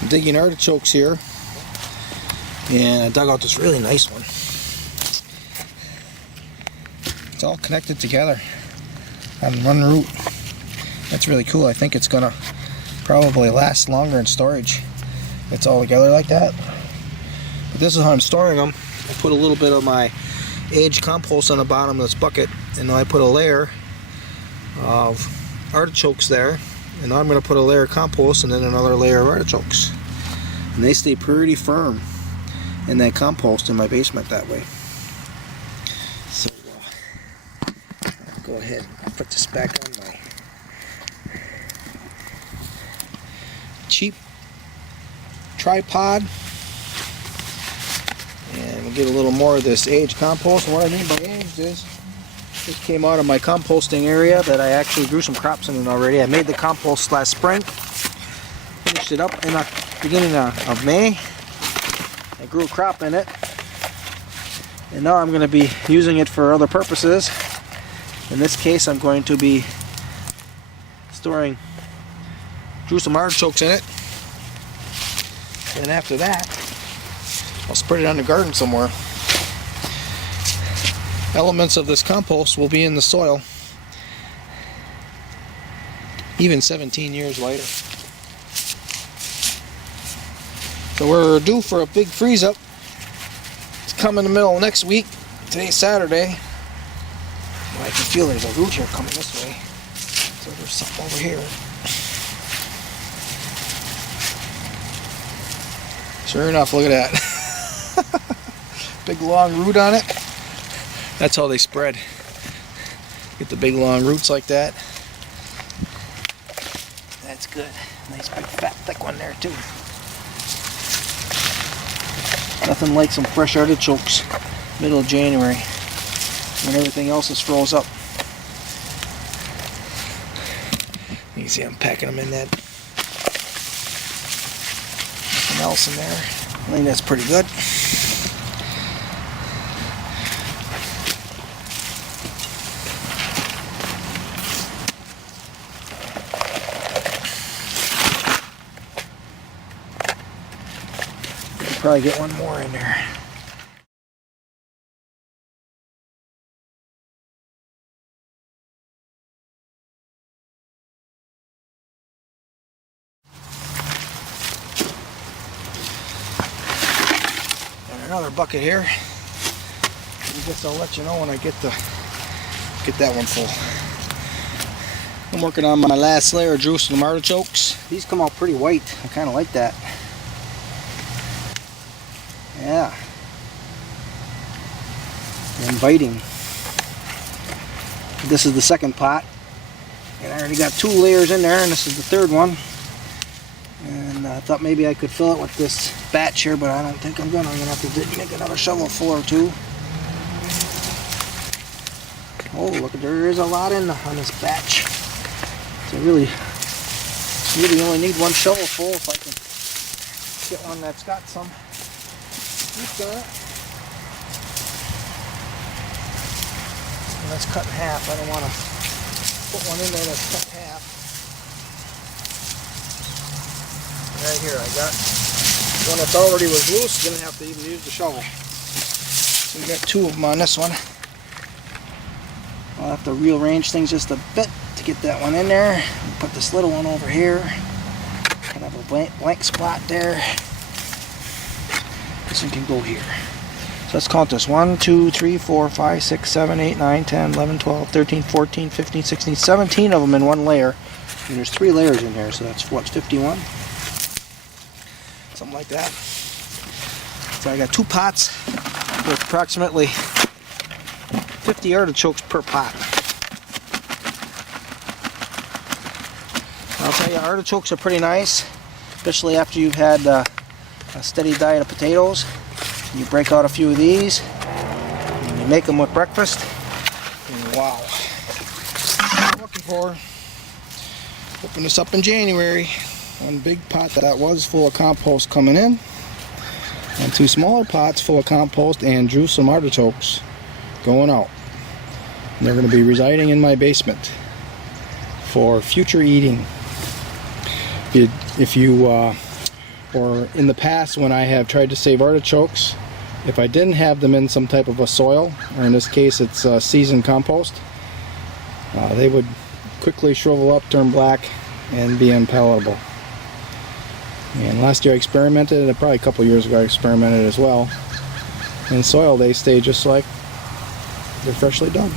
I'm digging artichokes here, and I dug out this really nice one. It's all connected together on one root. That's really cool. I think it's gonna probably last longer in storage. It's all together like that. But this is how I'm storing them. I put a little bit of my aged compost on the bottom of this bucket, and then I put a layer of artichokes there, and now I'm going to put a layer of compost and then another layer of artichokes, and they stay pretty firm in that compost in my basement that way. So I'll go ahead and put this back on my cheap tripod, and we'll get a little more of this aged compost. And what I mean by aged is this came out of my composting area that I actually grew some crops in it already. I made the compost last spring, finished it up in the beginning of May. I grew a crop in it, and now I'm going to be using it for other purposes. In this case, I'm going to be drew some artichokes in it, and after that I'll spread it on the garden somewhere. Elements of this compost will be in the soil even 17 years later. So we're due for a big freeze up. It's coming in the middle of next week. Today's Saturday. Well, I can feel there's a root here coming this way. So there's something over here. Sure enough, look at that. Big long root on it. That's how they spread. Get the big long roots like that. That's good. Nice big fat thick one there too. Nothing like some fresh artichokes middle of January when everything else is froze up. You can see I'm packing them in that. Nothing else in there. I think that's pretty good. Probably get one more in there. And another bucket here. I guess I'll let you know when I get that one full. I'm working on my last layer of Jerusalem artichokes. These come out pretty white. I kind of like that. Yeah, inviting. This is the second pot, and I already got 2 layers in there, and this is the third one. And I thought maybe I could fill it with this batch here, but I don't think I'm gonna. I'm gonna have to make another shovel full or 2. Oh, look, there is a lot on this batch. So really only need 1 shovel full if I can get one that's got some. And that's cut in half. I don't want to put one in there that's cut in half. Right here, I got one that's already was loose. Didn't have to even use the shovel. So we got 2 of them on this one. I'll have to rearrange things just a bit to get that one in there. Put this little one over here. Kind of a blank spot there. This one can go here. So let's count this. 1, 2, 3, 4, 5, 6, 7, 8, 9, 10, 11, 12, 13, 14, 15, 16, 17 of them in 1 layer. And there's 3 layers in here, so that's what, 51? Something like that. So I got 2 pots with approximately 50 artichokes per pot. I'll tell you, artichokes are pretty nice, especially after you've had a steady diet of potatoes. You break out a few of these, and you make them with breakfast, and wow. What I'm looking for. Open this up in January. 1 big pot that was full of compost coming in, and 2 smaller pots full of compost and drew some artichokes going out. And they're going to be residing in my basement for future eating. If you or in the past when I have tried to save artichokes, if I didn't have them in some type of a soil, or in this case it's seasoned compost, they would quickly shrivel up, turn black, and be unpalatable. And last year I experimented, and probably a couple years ago I experimented as well. In soil they stay just like they're freshly dug.